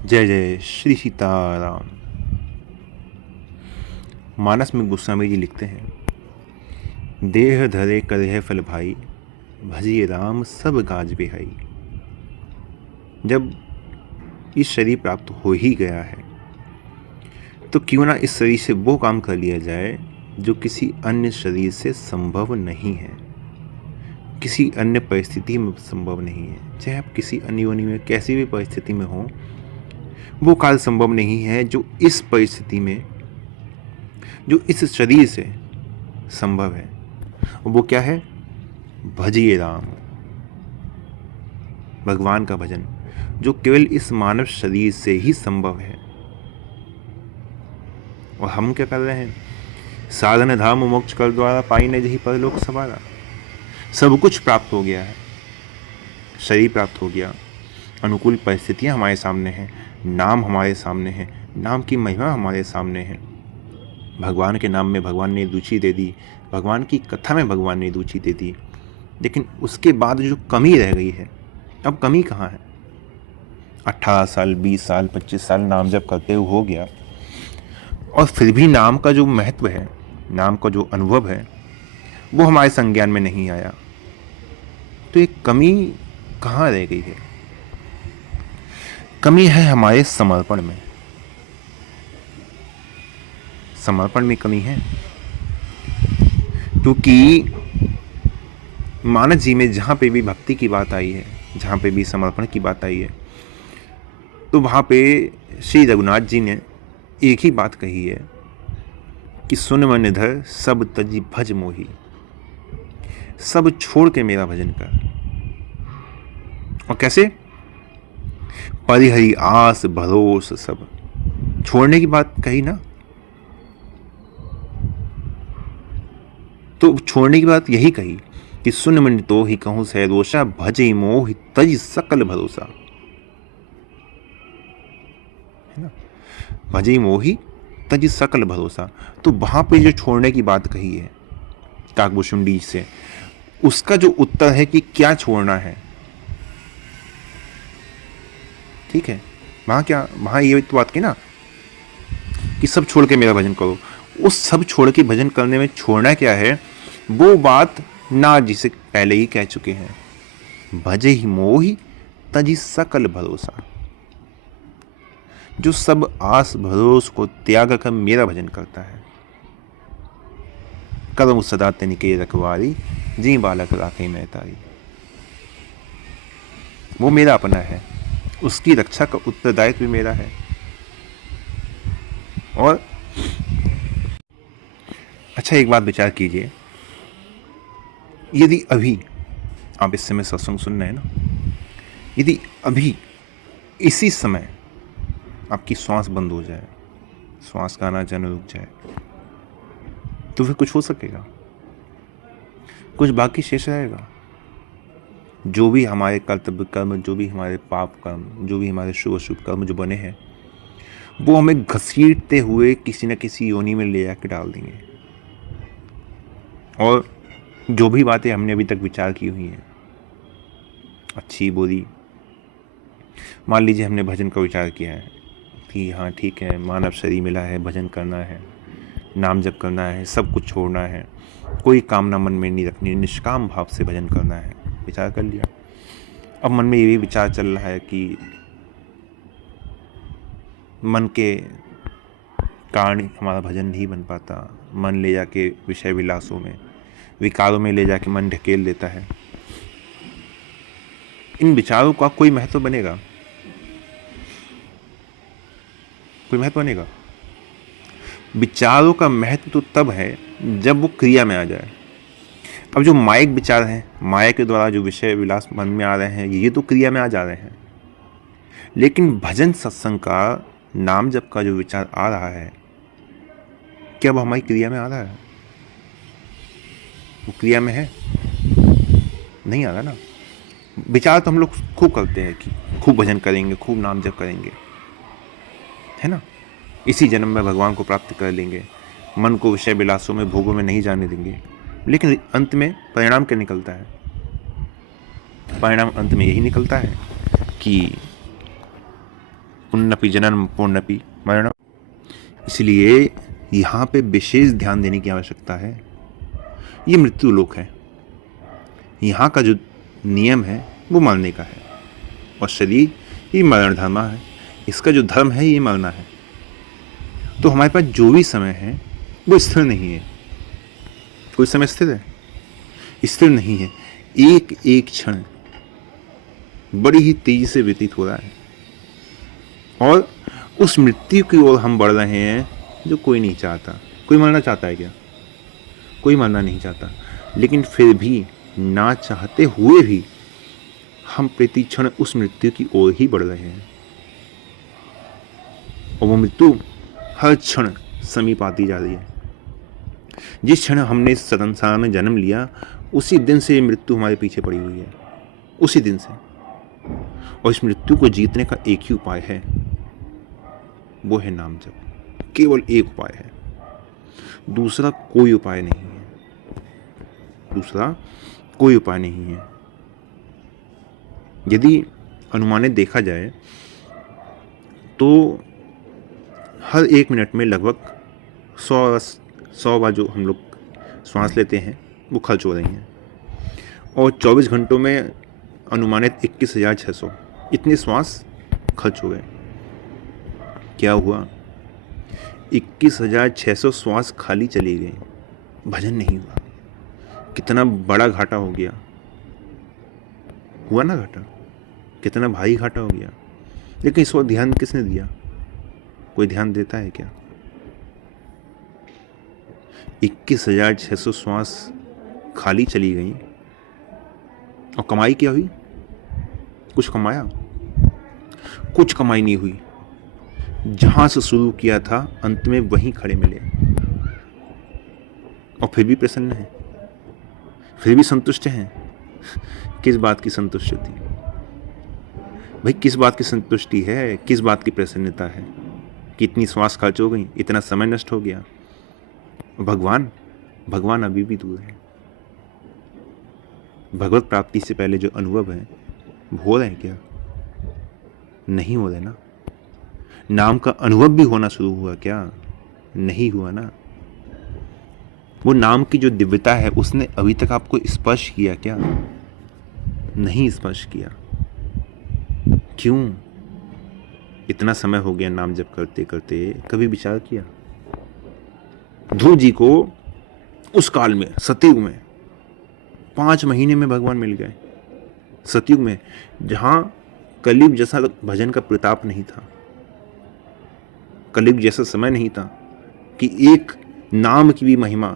जय जय श्री सीताराम। मानस में गोस्वामी जी लिखते हैं, देह धरे करह फल भाई, भजिए राम सब काज बिहाई। जब इस शरीर प्राप्त हो ही गया है तो क्यों ना इस शरीर से वो काम कर लिया जाए जो किसी अन्य शरीर से संभव नहीं है, किसी अन्य परिस्थिति में संभव नहीं है। चाहे आप किसी अन्य योनि में कैसी भी परिस्थिति में हो, वो कार्य संभव नहीं है जो इस परिस्थिति में, जो इस शरीर से संभव है। वो क्या है? भजिए राम, भगवान का भजन, जो केवल इस मानव शरीर से ही संभव है। और हम क्या कर रहे हैं? साधन धाम मोक्ष कर द्वारा पाई न जही परलोक सवारा। सब कुछ प्राप्त हो गया है, शरीर प्राप्त हो गया, अनुकूल परिस्थितियां हमारे सामने हैं, नाम हमारे सामने हैं, नाम की महिमा हमारे सामने है। भगवान के नाम में भगवान ने रुचि दे दी, भगवान की कथा में भगवान ने रुचि दे दी, लेकिन उसके बाद जो कमी रह गई है, अब कमी कहाँ है? 18 साल 20 साल 25 साल नाम जप करते हुए हो गया, और फिर भी नाम का जो महत्व है, नाम का जो अनुभव है, वो हमारे संज्ञान में नहीं आया। तो एक कमी कहाँ रह गई है? कमी है हमारे समर्पण में। समर्पण में कमी है, क्योंकि मानस जी में जहाँ पे भी भक्ति की बात आई है, जहाँ पे भी समर्पण की बात आई है, तो वहाँ पे श्री रघुनाथ जी ने एक ही बात कही है कि सुन मन निधर सब तजी भज मोही, सब छोड़ के मेरा भजन कर। और कैसे? परिहरी आस भरोस सब, छोड़ने की बात कही ना, तो छोड़ने की बात यही कही कि सुन मन तो ही कहूँ सहरोषा, भजे मोह तज सकल भरोसा। है ना? भजे मोही तज सकल भरोसा। तो वहां पे जो छोड़ने की बात कही है काकभूषुंडी से, उसका जो उत्तर है कि क्या छोड़ना है। ठीक है, वहां ये तो बात की ना कि सब छोड़ के मेरा भजन करो। उस सब छोड़ के भजन करने में छोड़ना क्या है, वो बात ना जिसे पहले ही कह चुके हैं। भजे ही मोही तजी सकल भरोसा, जो सब आस भरोस को त्याग कर मेरा भजन करता है। करम सदा तनिके रखवारी, जी बालक राखे मैं तारी। वो मेरा अपना है, उसकी रक्षा का उत्तरदायित्व भी मेरा है। और अच्छा, एक बात विचार कीजिए, यदि अभी आप इस समय सत्संग सुन रहे हैं ना, यदि अभी इसी समय आपकी श्वास बंद हो जाए, श्वास का आना जाना रुक जाए, तो फिर कुछ हो सकेगा? कुछ बाकी शेष रहेगा? जो भी हमारे कर्तव्य कर्म, जो भी हमारे पाप कर्म, जो भी हमारे शुभ अशुभ कर्म जो बने हैं, वो हमें घसीटते हुए किसी न किसी योनि में ले जाकर डाल देंगे। और जो भी बातें हमने अभी तक विचार की हुई हैं, अच्छी बुरी, मान लीजिए हमने भजन का विचार किया है कि हाँ ठीक है, मानव शरीर मिला है, भजन करना है, नाम जप करना है, सब कुछ छोड़ना है, कोई कामना मन में नहीं रखनी, निष्काम भाव से भजन करना है, विचार कर लिया। अब मन में ये भी विचार चल रहा है कि मन के कारण हमारा भजन नहीं बन पाता, मन ले जाके विषय विलासों में, विकारों में ले जाके मन ढकेल देता है। इन विचारों का कोई महत्व बनेगा? कोई महत्व बनेगा? विचारों का महत्व तो तब है जब वो क्रिया में आ जाए। अब जो माइक विचार हैं, माया के द्वारा जो विषय विलास मन में आ रहे हैं, ये तो क्रिया में आ जा रहे हैं, लेकिन भजन सत्संग का, नाम जप का जो विचार आ रहा है, क्या वो हमारी क्रिया में आ रहा है? वो क्रिया में है? नहीं आ रहा ना। विचार तो हम लोग खूब करते हैं कि खूब भजन करेंगे, खूब नाम जप करेंगे, है ना, इसी जन्म में भगवान को प्राप्त कर लेंगे, मन को विषय विलासों में, भोगों में नहीं जाने देंगे। लेकिन अंत में परिणाम क्या निकलता है? परिणाम अंत में यही निकलता है कि पुण्यपि जनन पुण्यपि मरणम। इसलिए यहाँ पे विशेष ध्यान देने की आवश्यकता है। ये मृत्यु लोक है, यहाँ का जो नियम है वो मरने का है, और शरीर ये मरण धर्म है, इसका जो धर्म है ये मरना है। तो हमारे पास जो भी समय है वो स्थिर नहीं है। कोई समय स्थिर है? स्थिर नहीं है। एक एक क्षण बड़ी ही तेजी से व्यतीत हो रहा है, और उस मृत्यु की ओर हम बढ़ रहे हैं जो कोई नहीं चाहता। कोई मरना चाहता है क्या? कोई मरना नहीं चाहता, लेकिन फिर भी ना चाहते हुए भी हम प्रति क्षण उस मृत्यु की ओर ही बढ़ रहे हैं, और वो मृत्यु हर क्षण समीप आती जा रही है। जिस क्षण हमने इस संसार में जन्म लिया उसी दिन से ये मृत्यु हमारे पीछे पड़ी हुई है, उसी दिन से। और इस मृत्यु को जीतने का एक ही उपाय है, वो है नाम जप। केवल एक उपाय है, दूसरा कोई उपाय नहीं है। दूसरा कोई उपाय नहीं है। यदि अनुमानित देखा जाए तो हर एक मिनट में लगभग 100 बार जो हम लोग श्वास लेते हैं वो खर्च हो रही हैं, और 24 घंटों में अनुमानित 21,600 इतने श्वास खर्च हो गए। क्या हुआ? 21,600 श्वास खाली चली गई, भजन नहीं हुआ। कितना बड़ा घाटा हो गया, हुआ ना घाटा? कितना भारी घाटा हो गया। लेकिन इस पर ध्यान किसने दिया? कोई ध्यान देता है क्या? 21,600 श्वास खाली चली गई, और कमाई क्या हुई? कुछ कमाया? कुछ कमाई नहीं हुई। जहां से शुरू किया था अंत में वहीं खड़े मिले, और फिर भी प्रसन्न है, फिर भी संतुष्ट हैं। किस बात की संतुष्टि थी भाई? किस बात की संतुष्टि है? किस बात की प्रसन्नता है कि इतनी श्वास खर्च हो गई, इतना समय नष्ट हो गया? भगवान अभी भी दूर है। भगवत प्राप्ति से पहले जो अनुभव है वो हो रहे हैं क्या? नहीं हो रहे ना। नाम का अनुभव भी होना शुरू हुआ क्या? नहीं हुआ ना। वो नाम की जो दिव्यता है उसने अभी तक आपको स्पर्श किया क्या? नहीं स्पर्श किया। क्यों? इतना समय हो गया नाम जप करते करते, कभी विचार किया? ध्रुव जी को उस काल में, सतयुग में 5 महीने में भगवान मिल गए। सतयुग में, जहां कलयुग जैसा भजन का प्रताप नहीं था, कलयुग जैसा समय नहीं था कि एक नाम की भी महिमा,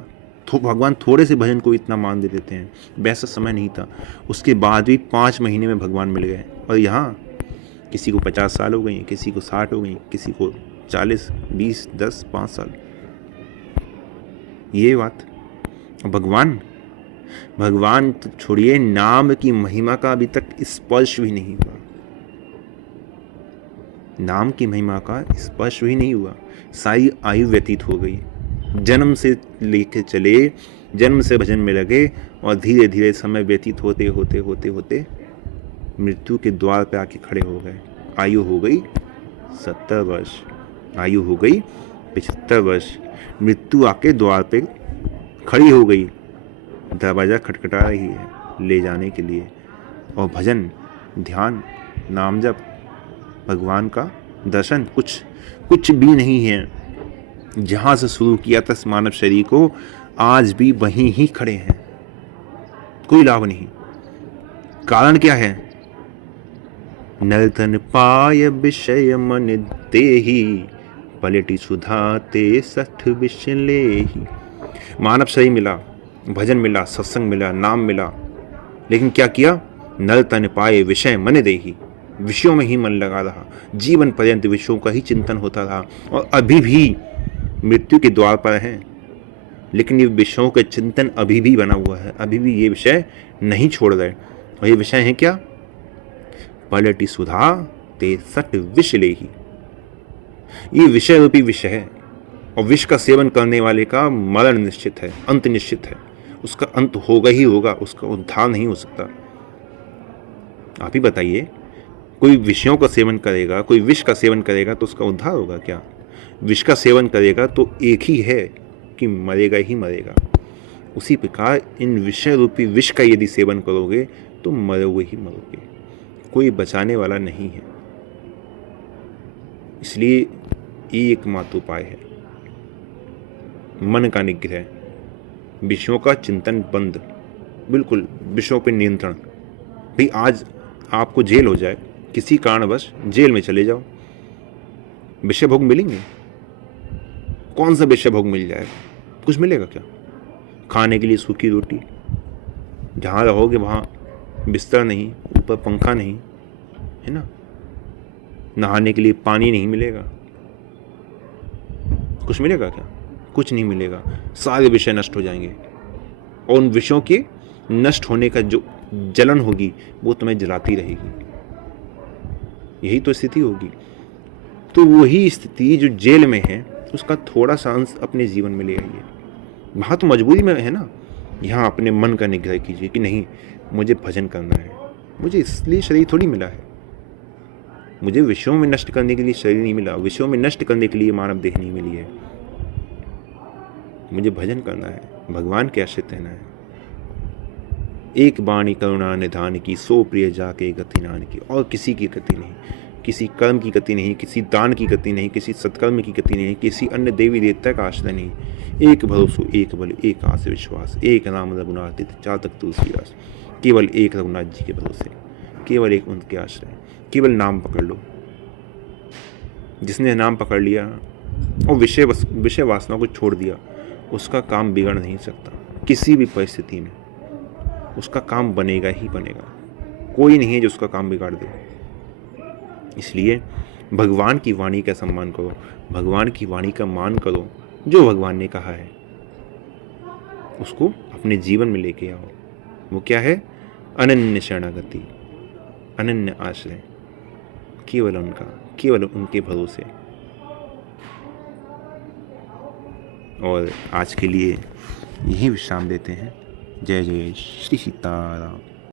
तो भगवान थोड़े से भजन को इतना मान दे देते हैं, वैसा समय नहीं था। उसके बाद भी 5 महीने में भगवान मिल गए। और यहाँ किसी को 50 साल हो गई, किसी को 60 हो गई, किसी को 40, 20, 10, 5 साल। ये बात भगवान तो छोड़िए, नाम की महिमा का अभी तक स्पर्श भी नहीं हुआ। नाम की महिमा का स्पर्श भी नहीं हुआ। सारी आयु व्यतीत हो गई। जन्म से लेके चले, जन्म से भजन में लगे, और धीरे धीरे समय व्यतीत होते होते होते होते मृत्यु के द्वार पे आके खड़े हो गए। आयु हो गई 70 वर्ष, आयु हो गई 75 वर्ष। मृत्यु आके द्वार पे खड़ी हो गई, दरवाज़ा खटखटा रही है ले जाने के लिए। और भजन, ध्यान, नाम जप, भगवान का दर्शन कुछ भी नहीं है। जहाँ से शुरू किया था इस मानव शरीर को, आज भी वहीं ही खड़े हैं, कोई लाभ नहीं। कारण क्या है? नर्तन पाय विषय मन देहि, पलटी सुधाते सठ विषलेहि। मानव शरीर मिला, भजन मिला, सत्संग मिला, नाम मिला, लेकिन क्या किया? नल तन पाए विषय मन देहि, विषयों में ही मन लगा रहा। जीवन पर्यंत विषयों का ही चिंतन होता रहा, और अभी भी मृत्यु के द्वार पर हैं, लेकिन ये विषयों का चिंतन अभी भी बना हुआ है। अभी भी ये विषय नहीं छोड़ रहे। और ये विषय हैं क्या? पलटी सुधा ते सट विष लेहि। ये विषय रूपी विषय है, और विष का सेवन करने वाले का मरण निश्चित है, अंत निश्चित है। उसका अंत होगा ही होगा, उसका उद्धार नहीं हो सकता। आप ही बताइए, कोई विषयों का सेवन करेगा, कोई विष का सेवन करेगा तो उसका उद्धार होगा क्या? विष का सेवन करेगा तो एक ही है कि मरेगा ही मरेगा। उसी प्रकार इन विषय रूपी विष का यदि सेवन करोगे तो मरोगे ही मरोगे, कोई बचाने वाला नहीं है। इसलिए ये एकमात्र उपाय है, मन का निग्रह, विषयों का चिंतन बंद, बिल्कुल विषयों पर नियंत्रण। भाई आज आपको जेल हो जाए, किसी कारणवश जेल में चले जाओ, विषय भोग मिलेंगे? कौन सा विषय भोग मिल जाएगा? कुछ मिलेगा क्या? खाने के लिए सूखी रोटी, जहाँ रहोगे वहाँ बिस्तर नहीं, ऊपर पंखा नहीं, है ना? नहाने के लिए पानी नहीं मिलेगा, कुछ मिलेगा क्या? कुछ नहीं मिलेगा। सारे विषय नष्ट हो जाएंगे और उन विषयों के नष्ट होने का जो जलन होगी वो तुम्हें जलाती रहेगी। यही तो स्थिति होगी। तो वही स्थिति जो जेल में है उसका थोड़ा सा अंश अपने जीवन में ले आइए। वहाँ तो मजबूरी में है ना, यहाँ अपने मन का निग्रह कीजिए कि नहीं, मुझे भजन करना है, मुझे इसलिए शरीर थोड़ी मिला है, मुझे विषयों में नष्ट करने के लिए शरीर नहीं मिला, विषयों में नष्ट करने के लिए मानव देह नहीं मिली है। मुझे भजन करना है, भगवान के आश्रित रहना है। एक बाणी करुणा निधान की, सो प्रिय जाके गति नान की। और किसी की गति नहीं, किसी कर्म की गति नहीं, किसी दान की गति नहीं, किसी सत्कर्म की गति नहीं, किसी अन्य देवी देवता का आश्रय नहीं। एक भरोसो, एक बल, एक आस विश्वास, एक नाम रघुनाथ चार तक तुलसीदास। केवल एक रघुनाथ जी के भरोसे, केवल एक उनके आश्रय, केवल नाम पकड़ लो। जिसने नाम पकड़ लिया और विषय वासना को छोड़ दिया, उसका काम बिगड़ नहीं सकता। किसी भी परिस्थिति में उसका काम बनेगा ही बनेगा, कोई नहीं है जो उसका काम बिगाड़ दे। इसलिए भगवान की वाणी का सम्मान करो, भगवान की वाणी का मान करो। जो भगवान ने कहा है उसको अपने जीवन में लेके आओ। वो क्या है? अनन्य शरणागति, अनन्य आश्रय, केवल उनका, केवल उनके भरोसे। और आज के लिए यही विश्राम देते हैं। जय जय श्री सीताराम।